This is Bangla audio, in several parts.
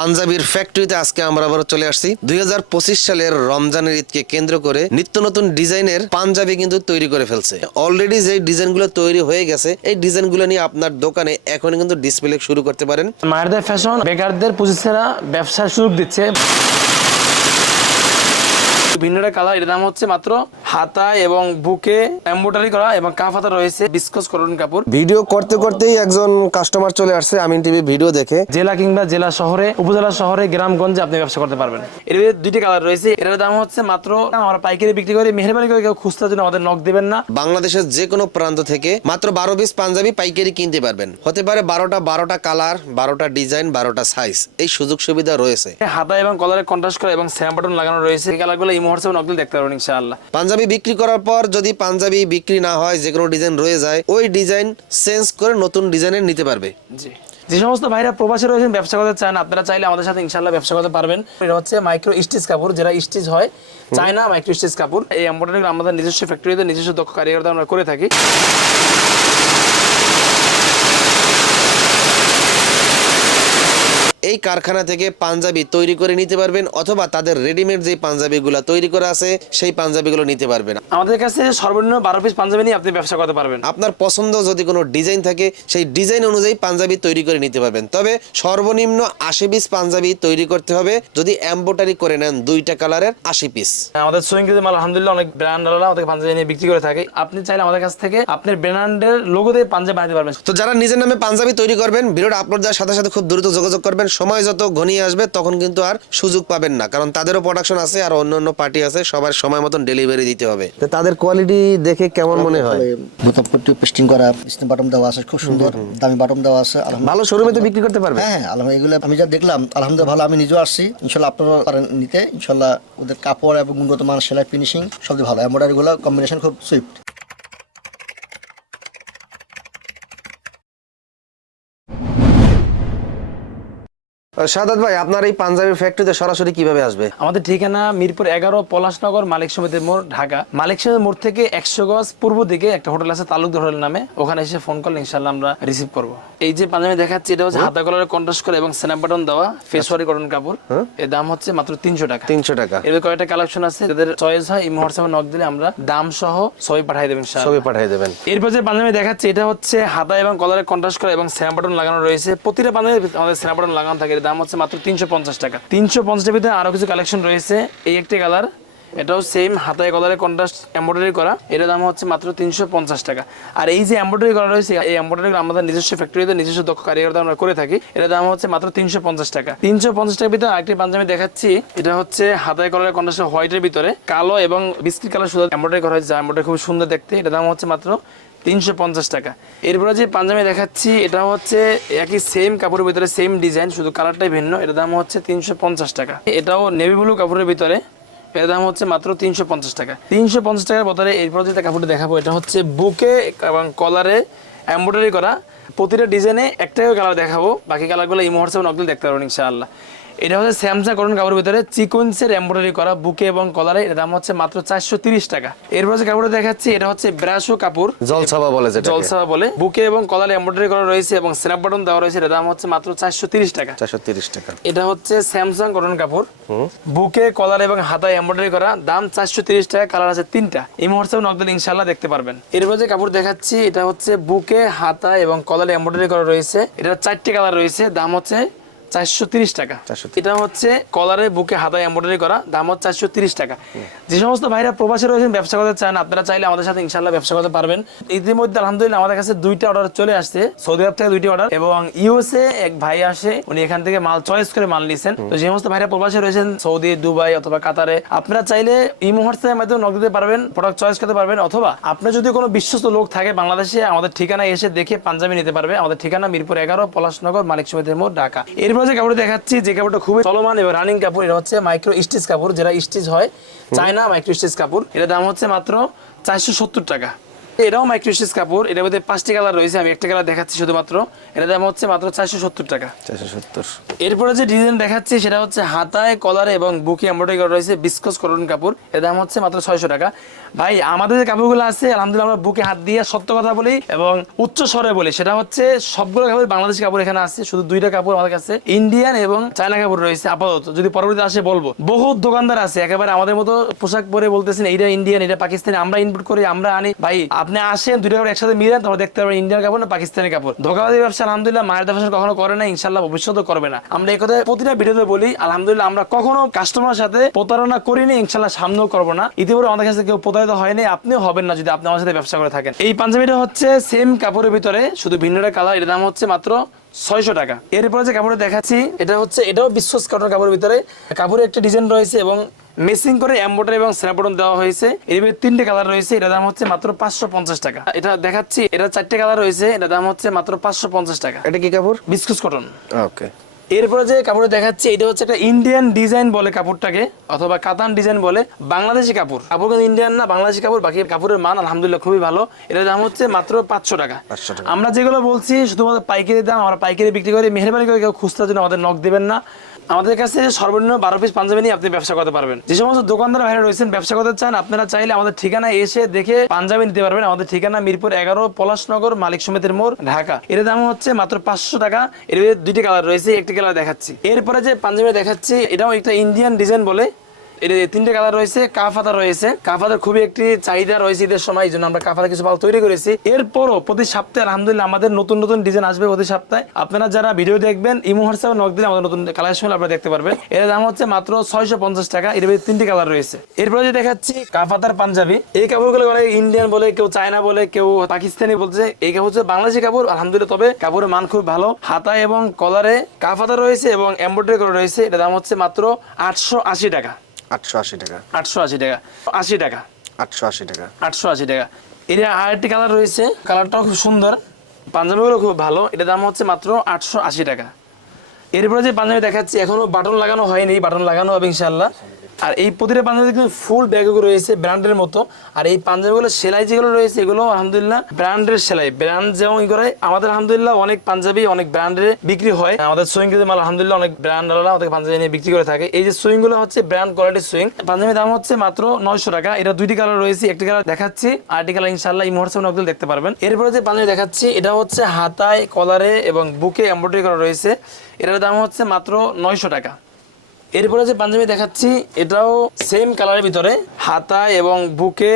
পাঞ্জাবির ফ্যাক্টরিতে আজকে আমরা আবার চলে আসছি। দুই হাজার পঁচিশ সালের রমজানের ঈদকে কেন্দ্র করে নিত্য নতুন ডিজাইনের পাঞ্জাবি কিন্তু তৈরি করে ফেলছে। অলরেডি যে ডিজাইনগুলো তৈরি হয়ে গেছে এই ডিজাইনগুলো নিয়ে আপনার দোকানে এখন কিন্তু ডিসপ্লে শুরু করতে পারেন। মায়েরদের ফ্যাশন বেকারদের পুঁজিছেরা ব্যবসার সুযোগ দিচ্ছে। ভিন্নটা কালারের দাম হচ্ছে মাত্র হাতা এবং বুকে এম্বোটারি করা এবং কাফ হাতা রয়েছে বিস্কস করুন কাপড়। ভিডিও করতে করতেই একজন কাস্টমার চলে আসছে আমিন টিভি ভিডিও দেখে। জেলা কিংবা জেলা শহরে উপজেলা শহরে গ্রামগঞ্জে আপনি ব্যবসা করতে পারবেন। এর দুইটি কালার রয়েছে। এটার দাম হচ্ছে মাত্র আমরা পাইকারি বিক্রি করি মেহরবানি করে কেউ খুচরার জন্য আমাদের নক দিবেন না। বাংলাদেশের যে কোনো প্রান্ত থেকে মাত্র বারো পিস পাঞ্জাবি পাইকারি কিনতে পারবেন। হতে পারে বারোটা বারোটা কালার বারোটা ডিজাইন বারোটা সাইজ এই সুযোগ সুবিধা রয়েছে। হাতা এবং কলারে কন্ট্রাস্ট করা এবং স্যাম বাটন লাগানো রয়েছে। এই কালারগুলো এই মুহূর্তে নক দিলে দেখতে পারবেন ইনশাআল্লাহ। পাঞ্জাবি বিক্রি করার পর যদি পাঞ্জাবি বিক্রি না হয়, যে কোনো ডিজাইন রয়ে যায়, ওই ডিজাইন চেঞ্জ করে নতুন ডিজাইনের নিতে পারবে। যে সমস্ত ভাইরা প্রবাসে রয়েছেন, ব্যবসা করতে চান, আপনারা চাইলে আমাদের সাথে ইনশাল্লাহ ব্যবসা করতে পারবেন। এটা হচ্ছে মাইক্রো স্টিচ কাপড়, যেটা স্টিচ হয় চায়না মাইক্রো স্টিচ কাপড়। এই এম্বোডারি আমাদের নিজস্ব ফ্যাক্টরিতে নিজস্ব দক্ষ কারিগরদের আমরা করে থাকি। এই কারখানা থেকে পাঞ্জাবি তৈরি করে নিতে পারবেন অথবা তাদের রেডিমেড যে পাঞ্জাবিগুলো তৈরি করা আছে সেই পাঞ্জাবিগুলো নিতে পারবেন। আমাদের কাছে সর্বনিম্ন বারো পিস পাঞ্জাবি নিয়ে আপনি ব্যবসা করতে পারবেন। আপনার পছন্দ যদি কোনো ডিজাইন থাকে সেই ডিজাইন অনুযায়ী পাঞ্জাবি তৈরি করে নিতে পারবেন। তবে সর্বনিম্ন আশি পিস পাঞ্জাবি তৈরি করতে হবে যদি এম্বোটারি করে নেন দুইটা কালারের আশি পিস আমাদের সোয়িংকৃত মাল আলহামদুলিল্লাহ অনেক ব্র্যান্ড আলাদা আমাদের পাঞ্জাবি নিয়ে বিক্রি করে থাকে। আপনি চাইলে আমাদের কাছ থেকে আপনার ব্র্যান্ডের লোগো দিয়ে পাঞ্জাবি বানাতে পারবেন। তো যারা নিজের নামে পাঞ্জাবি তৈরি করবেন ভিডিওটা আপলোড দেওয়ার সাথে সাথে খুব দ্রুত যোগাযোগ করবেন। সময় যত ঘনিয়ে আসবে তখন কিন্তু আর সুযোগ পাবেন না। কারণ তাদেরও প্রোডাকশন আছে আর অন্য অন্য পার্টি আছে সবার সময় মতন ডেলিভারি দিতে হবে। তাদের কোয়ালিটি দেখে কেমন মনে হয়? বোতাম পট্টি পেস্টিং করা স্টিম বাটম দেওয়া আছে খুব সুন্দর দামি বাটম দেওয়া আছে আলহামদুলিল্লাহ। ভালো শোরুমে তো বিক্রি করতে পারবে? হ্যাঁ হ্যাঁ আলহামদুলিল্লাহ এগুলো আমি যা দেখলাম আলহামদুলিল্লাহ ভালো আমি নিজেও আসছি। ইনশাল্লাহ আপনারা পারেন নিতে। ইনশাল্লাহ ওদের কাপড় এবং গুণগত মান সেলাই ফিনিশিং সব দিয়ে ভালো। এমব্রয়ডারি গুলো কম্বিনেশন খুব সুইফট সাদাত ভাই আপনার এই পাঞ্জাবি ফ্যাক্টরিতে সরাসরি কীভাবে আসবে? আমাদের ঠিকানা মিরপুর এগারো পলাশনগর মালিক সমিতির মোড় ঢাকা। মালিক সমিতির মোড় থেকে একশো গজ পূর্ব দিকে একটা হোটেল আছে তালুকদার হোটেল নামে। ওখানে এসে ফোন করলে ইনশাল্লাহ আমরা রিসিভ করব। এই যে পাঞ্জাবি দেখাচ্ছি এটা হচ্ছে হাতা কলারের কন্ট্রাস্ট করে এবং স্ন্যাপ বাটন দেওয়া ফেসওয়ারি কটন কাপড়। এর দাম হচ্ছে মাত্র তিনশো টাকা। তিনশো টাকা। এর কয়েকটা কালেকশন আছে যাদের চয়েস হয় এই হোয়াটসঅ্যাপে নক দিলে আমরা দাম সহ ছবি পাঠিয়ে দেবেন ছবি পাঠিয়ে দেবেন। এরপর যে পাঞ্জাবি দেখাচ্ছে এটা হচ্ছে হাতা এবং কলারে কন্ট্রাস্ট করা এবং স্ন্যাপ বাটন লাগানো রয়েছে। প্রতিটা পাঞ্জাবি আমাদের স্ন্যাপ বাটন লাগানো থাকে দাম হচ্ছে মাত্র তিনশো পঞ্চাশ টাকা। তিনশো পঞ্চাশের ভিতরে আরও কিছু কালেকশন রয়েছে। এই একটি কালার এটাও সেম হাতায় কলারে কন্ট্রাস্ট এমব্রয়ডারি করা। এটার দাম হচ্ছে মাত্র তিনশো পঞ্চাশ টাকা। আর এই যে এমব্রয়ডারি করা রয়েছে, এই এমব্রয়ডারি আমাদের নিজস্ব ফ্যাক্টরিতে নিজস্ব দক্ষ কারিগরতে আমরা করে থাকি। এটার দাম হচ্ছে মাত্র তিনশো পঞ্চাশ টাকা। তিনশো পঞ্চাশ টাকার ভিতরে আরেকটি পাঞ্জাবি দেখাচ্ছি। এটা হচ্ছে হাতায় কলারে কন্ট্রাস্ট হোয়াইটের ভিতরে। কালো এবং বিস্কিট কালার শুধু এমব্রয়ডারি করা হয়েছে এমব্রয়ডারি খুব সুন্দর দেখতে। এটার দাম হচ্ছে মাত্র তিনশো পঞ্চাশ টাকা। এরপরে যে পাঞ্জাবি দেখাচ্ছি এটা হচ্ছে একই সেম কাপড়ের ভিতরে সেম ডিজাইন শুধু কালারটাই ভিন্ন। এটার দাম হচ্ছে তিনশো পঞ্চাশ টাকা। এটাও নেভি ব্লু কাপড়ের ভিতরে এর দাম হচ্ছে মাত্র তিনশো পঞ্চাশ টাকা। তিনশো পঞ্চাশ টাকার বদলে এরপর যেটা কাপড়টা দেখাবো, এটা হচ্ছে বুকে এবং কলারে এমব্রয়ডারি করা। প্রতিটা ডিজাইনে একটাই কালার দেখাবো, বাকি কালারগুলো এই মুহূর্তে নকল দেখতে পারবেন ইনশাআল্লাহ। এটা হচ্ছে স্যামসাং করুন কাপড়ের ভিতরে চিকুইন্সের এমব্রয়ডারি করা বুকে এবং কলারে। এর দাম হচ্ছে মাত্র চারশো তিরিশ টাকা। এরপর যে কাপড়টা দেখাচ্ছি এটা হচ্ছে ব্রাশো কাপড়। জলছাপা বলে যেটা জলসা বলে। বুকে এবং কলারে এমব্রয়ডারি করা রয়েছে এবং স্ন্যাপ বাটন দেওয়া রয়েছে। এর দাম হচ্ছে মাত্র চারশো তিরিশ টাকা। চারশো তিরিশ টাকা। এটা হচ্ছে স্যামসাং কটন কাপড়। বুকে কলার এবং হাতায় এমব্রয়ডারি করা। দাম চারশো তিরিশ টাকা কালার আছে তিনটা। এই মুহূর্তে নকদাল ইনশাল্লাহ দেখতে পারবেন। এরপর যে কাপড় দেখাচ্ছি এটা হচ্ছে বুকে হাতা এবং কলারে এমব্রয়ডারি করা রয়েছে। এটা চারটি কালার রয়েছে। দাম হচ্ছে চারশো তিরিশ টাকা। এটা হচ্ছে কলারে বুকে হাতায় এমব্রয়ডারি করা দাম হচ্ছে চারশো তিরিশ টাকা। যে সমস্ত ভাইরা প্রবাসী রয়েছেন ব্যবসা করতে চান আপনারা চাইলে আমাদের সাথে ইনশাল্লাহ ব্যবসা করতে পারবেন। ইতিমধ্যে আলহামদুলিল্লাহ আমাদের কাছে দুইটা অর্ডার চলে আসছে সৌদি আরব থেকে দুইটি অর্ডার এবং ইউএসএ এক ভাই আসে উনি এখান থেকে মাল চয়েস করে মাল নিয়েছেন তো যে সমস্ত ভাইরা প্রবাসী রয়েছেন সৌদি দুবাই অথবা কাতারে আপনারা চাইলে এই মুহূর্তে মাধ্যমে নক দিতে পারবেন প্রোডাক্ট চয়েস করতে পারবেন অথবা আপনার যদি কোনো বিশ্বস্ত লোক থাকে বাংলাদেশে আমাদের ঠিকানা এসে দেখে পাঞ্জাবি নিতে পারবে। আমাদের ঠিকানা মিরপুর এগারো পলাশনগর মালিক সমিতির মোড় ঢাকা। এরপর যে কাপড় দেখাচ্ছি যে কাপড়টা খুবই চলমান এবং রানিং কাপড় এটা হচ্ছে মাইক্রো স্টিচ কাপড় যেটা স্টিচ হয় চায়না মাইক্রো স্টিচ কাপড়। এটার দাম হচ্ছে মাত্র চারশো সত্তর টাকা। এটাও মাইক্রোস্টিচ কাপড় এটার মধ্যে পাঁচটি কালার রয়েছে আমি একটা কালার দেখাচ্ছি শুধুমাত্র। এটা দাম হচ্ছে মাত্র চারশো সত্তর টাকা। চারশো সত্তর। এরপরে যে ডিজাইন দেখাচ্ছি সেটা হচ্ছে হাতায় কলারে এবং বুকে এমব্রয়ডারি করা রয়েছে বিস্কস করুন কাপড় এর দাম হচ্ছে মাত্র ছয়শো টাকা। ভাই আমাদের যে কাপড়গুলো আছে আলহামদুলিল্লাহ আমরা বুকে হাত দিয়ে সত্য কথা বলি এবং উচ্চ স্বরে বলি সেটা হচ্ছে সবগুলো কাপড় বাংলাদেশি কাপড় এখানে আছে শুধু দুইটা কাপড় আমাদের কাছে। ইন্ডিয়ান এবং চায়না কাপড় রয়েছে আপাতত। যদি পরবর্তীতে আসে বলব বহু দোকানদার আছে একেবারে আমাদের মতো পোশাক পরে বলতেছেন এইটা ইন্ডিয়ান এটা পাকিস্তানি আমরা ইনপুট করি আমরা আনি। ভাই আপনি আসেন, দুইটা কাপড় একসাথে মিলেন তোমরা দেখতে পারবেন ইন্ডিয়ান কাপড় না পাকিস্তানি কাপড়। ধোকাবাজি ব্যবসা, আলহামদুলিল্লাহ, মায়ের ব্যবসা কখনো করে না ইনশাল্লাহ ভবিষ্যতে করবে না। আমরা এই কথা প্রতিটা ভিডিওতে বলি, আলহামদুলিল্লাহ, আমরা কখনো কাস্টমারের সাথে প্রতারণা করিনি ইনশাল্লাহ সামনেও করব না। ইতিপূর্বে আমাদের কাছে কেউ প্রতারিত হয়নি, আপনিও হবেন না যদি আপনি আমার সাথে ব্যবসা করে থাকেন। এই পাঞ্জাবিটা হচ্ছে সেম কাপড়ের ভিতরে, শুধু ভিন্নটা কালার এটার দাম হচ্ছে মাত্র ছয়শো টাকা। এরপরে যে কাপড় দেখাচ্ছি এটা হচ্ছে এটাও বিশ্বাস কাটন কাপড়ের ভিতরে। কাপড়ের একটা ডিজাইন রয়েছে এবং মেসিং করে এম্বোটারি এবং স্ন্যাপটন দেওয়া হয়েছে। এর ভিতরে তিনটে কালার রয়েছে এটা দাম হচ্ছে মাত্র পাঁচশো পঞ্চাশ টাকা। এটা দেখাচ্ছি এটা চারটে কালার রয়েছে এটার দাম হচ্ছে মাত্র পাঁচশো পঞ্চাশ টাকা। এটা কি কাপড়? বিস্কুস কটন ওকে এরপরে যে কাপড় দেখাচ্ছি এটা হচ্ছে একটা ইন্ডিয়ান ডিজাইন বলে কাপড়টাকে অথবা কাতান ডিজাইন বলে বাংলাদেশি কাপড়। কাপড় কিন্তু ইন্ডিয়ান না বাংলাদেশি কাপড় বাকি কাপড়ের মান আলহামদুলিল্লাহ খুবই ভালো। এটার দাম হচ্ছে মাত্র পাঁচশো টাকা। 500 টাকা। আমরা যেগুলো বলছি শুধুমাত্র পাইকারি দাম আমরা পাইকারি বিক্রি করি মেহরবানি করে কেউ খুচরা জন্য আমাদের নখ দেবেন না। আমাদের কাছে সর্বনিম্ন বারো পিস পাঞ্জাবি নিয়ে আপনি ব্যবসা করতে পারবেন। যে সমস্ত দোকানদার ভাইরা রয়েছেন, ব্যবসা করতে চান, আপনারা চাইলে আমাদের ঠিকানা এসে দেখে পাঞ্জাবি নিতে পারবেন। আমাদের ঠিকানা মিরপুর এগারো, পলাশনগর, মালিক সমিতির মোড়, ঢাকা। এর দাম হচ্ছে মাত্র পাঁচশো টাকা। এর দুইটি কালার রয়েছে, একটি কালার দেখাচ্ছি। এরপরে যে পাঞ্জাবি দেখাচ্ছি, এটাও একটা ইন্ডিয়ান ডিজাইন বলে এর তিনটে কালার রয়েছে, কাফাতা রয়েছে। কাফাতার খুবই একটি চাহিদা রয়েছে ঈদের সময়, এই জন্য আমরা কাফাতা কিছু মাল তৈরি করেছি। এরপরও প্রতি সপ্তাহে, আলহামদুলিল্লাহ, আমাদের নতুন নতুন ডিজাইন আসবে প্রতি সপ্তাহে। আপনারা যারা ভিডিও দেখবেন, ইমো হোয়াটসঅ্যাপে নক দিলে আমাদের নতুন কালেকশন আপনারা দেখতে পারবেন। এর দাম হচ্ছে মাত্র ছয়শো পঞ্চাশ টাকা, এর ভিতরে তিনটি কালার রয়েছে। এরপরে যে দেখাচ্ছি, কাফাতার পাঞ্জাবি। এই কাপড়গুলো অনেক ইন্ডিয়ান বলে, কেউ চায়না বলে, কেউ পাকিস্তানি বলছে। এই কাপড় হচ্ছে বাংলাদেশি কাপড়, আলহামদুলিল্লাহ, তবে কাপড়ের মান খুব ভালো। হাতা এবং কলারে কাফাতা রয়েছে এবং এমব্রয়ডারি করা রয়েছে। এটা দাম হচ্ছে মাত্র আটশো আশি টাকা। আটশো আশি টাকা। আটশো আশি টাকা। আশি টাকা। আটশো আশি টাকা। আটশো আশি টাকা। এর আরেকটি কালার রয়েছে। কালারটাও খুব সুন্দর। পাঞ্জাবিগুলো খুব ভালো। এটার দাম হচ্ছে মাত্র আটশো আশি টাকা। এরপরে যে পাঞ্জাবি দেখাচ্ছি এখনও বাটন লাগানো হয়নি। বাটন লাগানো হবে ইনশাল্লাহ আর এই প্রতিটা পাঞ্জাবি কিন্তু ফুল ব্যাগগুলো রয়েছে, ব্র্যান্ডের মতো। আর এই পাঞ্জাবিগুলো সেলাই যেগুলো রয়েছে, এগুলো আলহামদুলিল্লাহ ব্র্যান্ডের সেলাই। ব্র্যান্ড যেমন ই করে, আমাদের আলহামদুলিল্লাহ অনেক পাঞ্জাবি অনেক ব্র্যান্ডের বিক্রি হয়। আমাদের সুইং কিন্তু মাল আলহামদুলিল্লাহ অনেক ব্র্যান্ড আমাদের পাঞ্জাবি নিয়ে বিক্রি করে থাকে। এই যে সুইংগুলো হচ্ছে ব্র্যান্ড কোয়ালিটির সুইং পাঞ্জাবির দাম হচ্ছে মাত্র নয়শো টাকা। এটা দুইটি কালার রয়েছে, একটি কালার দেখাচ্ছি আরেকটি কালার ইনশাল্লাহ এই মুহূর্তে নকল দেখতে পারবেন। এরপরে যে পাঞ্জাবি দেখাচ্ছি, এটা হচ্ছে হাতায় কলারে এবং বুকে এমব্রয়ডারি করা রয়েছে। এটার দাম হচ্ছে মাত্র নয়শো টাকা। এরপরে যে পাঞ্জাবি দেখাচ্ছি এটাও সেম কালারের ভিতরে হাতা এবং বুকে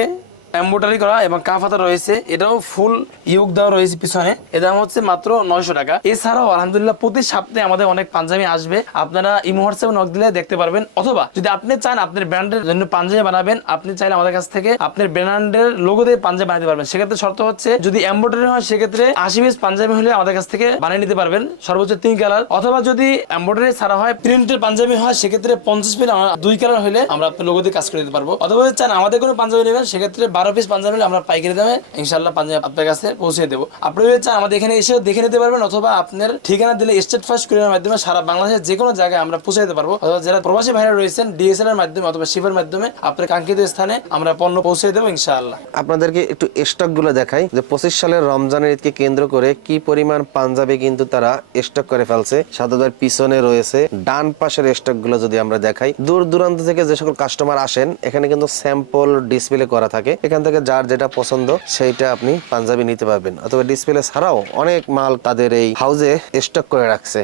এম্বোটারি করা এবং কাফ হাতা রয়েছে, এটাও ফুল ইউক দেওয়া রয়েছে পিছনে। এর দাম হচ্ছে মাত্র নয়শো টাকা। এছাড়াও, আলহামদুলিল্লাহ, প্রতি সপ্তাহে আমাদের অনেক পাঞ্জাবি আসবে। আপনারা ইমো হোয়াটসঅ্যাপে নক দিলে দেখতে পারবেন। অথবা, যদি আপনি চান আপনার ব্র্যান্ডের জন্য পাঞ্জাবি বানাবেন, আপনি চাইলে আমাদের কাছ থেকে আপনার ব্র্যান্ডের লোগো দিয়ে পাঞ্জাবি বানাতে পারবেন। সেক্ষেত্রে শর্ত হচ্ছে, যদি এম্বোটারি হয়, সেক্ষেত্রে আশি পিস পাঞ্জাবি হলে আমাদের কাছ থেকে বানিয়ে নিতে পারবেন। সর্বোচ্চ তিন কালার। অথবা যদি এম্বোটারি ছাড়া হয়, প্রিন্টের পাঞ্জাবি হয়, সেক্ষেত্রে পঞ্চাশ পিস দুই কালার হলে আমরা আপনার লোগো দিয়ে কাজ করে দিতে পারব। অথবা যদি চান আমাদের কোনো পাঞ্জাবি নেবেন, সেক্ষেত্রে বারো পিস পাঞ্জাবি আমরা পাইকারি দামে ইনশাল্লাহ পাঞ্জাবি আপনার কাছে পৌঁছে দেবো। আপনি যদি চান আমাদের এখানে এসেও দেখে নিতে পারবেন অথবা আপনার ঠিকানা দিলে স্টেট ফার্স্ট কুরিয়ার মাধ্যমে সারা বাংলাদেশের যে কোনো জায়গায় আমরা পৌঁছে দিতে পারব। অথবা যারা প্রবাসী ভাইরা রয়েছেন ডিএসএল এর মাধ্যমে অথবা শিপের মাধ্যমে আপনার কাঙ্ক্ষিত স্থানে আমরা পণ্য পৌঁছে দেবো ইনশাআল্লাহ। আপনাদেরকে একটু স্টকগুলো দেখাই যে পঁচিশ সালের রমজানের ঈদকে কেন্দ্র করে কি পরিমাণ পাঞ্জাবি কিন্তু তারা স্টক করে ফেলছে। সাদাদের পিছনে রয়েছে, ডান পাশের স্টকগুলো যদি আমরা দেখাই। দূর দূরান্ত থেকে যে সকল কাস্টমার আসেন, এখানে কিন্তু স্যাম্পল ডিসপ্লে করা থাকে। এখান থেকে যার যেটা পছন্দ সেইটা আপনি পাঞ্জাবি নিতে পারবেন। অথবা ডিসপ্লে ছাড়াও অনেক মাল তাদের এই হাউজে স্টক করে রাখছে।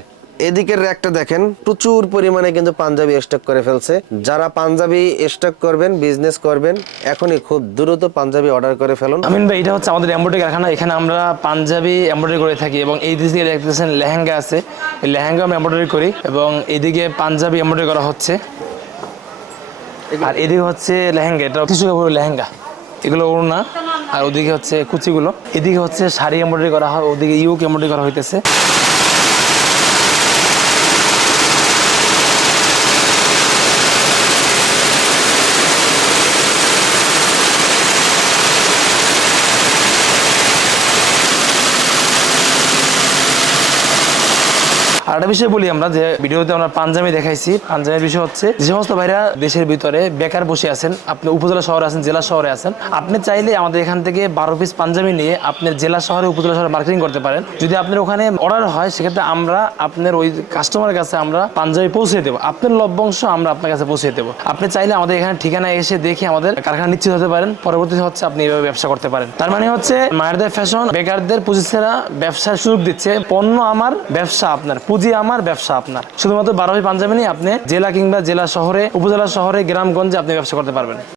এদিকের র্যাকটা দেখেন প্রচুর পরিমাণে কিন্তু পাঞ্জাবি স্টক করে ফেলছে। যারা পাঞ্জাবি স্টক করবেন বিজনেস করবেন এখনই খুব দ্রুত পাঞ্জাবি অর্ডার করে ফেলুন। আমিন ভাই এটা হচ্ছে আমাদের এমব্রয়ডারি কারখানা। এখানে আমরা পাঞ্জাবি এমব্রয়ডারি করে থাকি এবং এই দিক দেখতেছেন লেহেঙ্গা আছে। এই লেহেঙ্গা আমি এমব্রয়ডারি করি এবং এদিকে পাঞ্জাবি এমব্রয়ডারি করা হচ্ছে। আর এদিকে হচ্ছে লেহেঙ্গা এটা কিছু লেহেঙ্গা। এগুলো ওড়না, আর ওদিকে হচ্ছে কুচিগুলো। এদিকে হচ্ছে শাড়ি এমব্রয়ডারি করা হয়, ওদিকে ইউক এমব্রয়ডারি করা হইতেছে। আর আরেকটা বিষয় বলি আমরা যে ভিডিওতে আমরা পাঞ্জাবি দেখাইছি। পাঞ্জাবির বিষয় হচ্ছে যে সমস্ত ভাইরা দেশের ভিতরে বেকার বসে আছেন, আপনি উপজেলা শহরে আছেন, জেলা শহরে আছেন, আপনি চাইলে আমাদের এখান থেকে বারো পিস পাঞ্জাবি নিয়ে আপনার জেলা শহরে, উপজেলা শহরে মার্কেটিং করতে পারেন। যদি আপনার ওখানে অর্ডার হয়, সেক্ষেত্রে আমরা আপনার ওই কাস্টমারের কাছে আমরা পাঞ্জাবি পৌঁছে দেবো। আপনার লভ্যাংশ আমরা আপনার কাছে পৌঁছে দেবো। আপনি চাইলে আমাদের এখানে ঠিকানা এসে দেখে আমাদের কারখানা নিশ্চিত হতে পারেন। পরবর্তীতে হচ্ছে আপনি এইভাবে ব্যবসা করতে পারেন। তার মানে হচ্ছে মায়েরদের ফ্যাশন বেকারদের পুঁজি ছাড়া ব্যবসার সুযোগ দিচ্ছে। পণ্য আমার, ব্যবসা আপনার। পুঁজি আমার, ব্যবসা আপনার। শুধুমাত্র বারোই পাঞ্জাবি নিয়ে আপনি জেলা কিংবা জেলা শহরে, উপজেলা শহরে, গ্রামগঞ্জে আপনি ব্যবসা করতে পারবেন।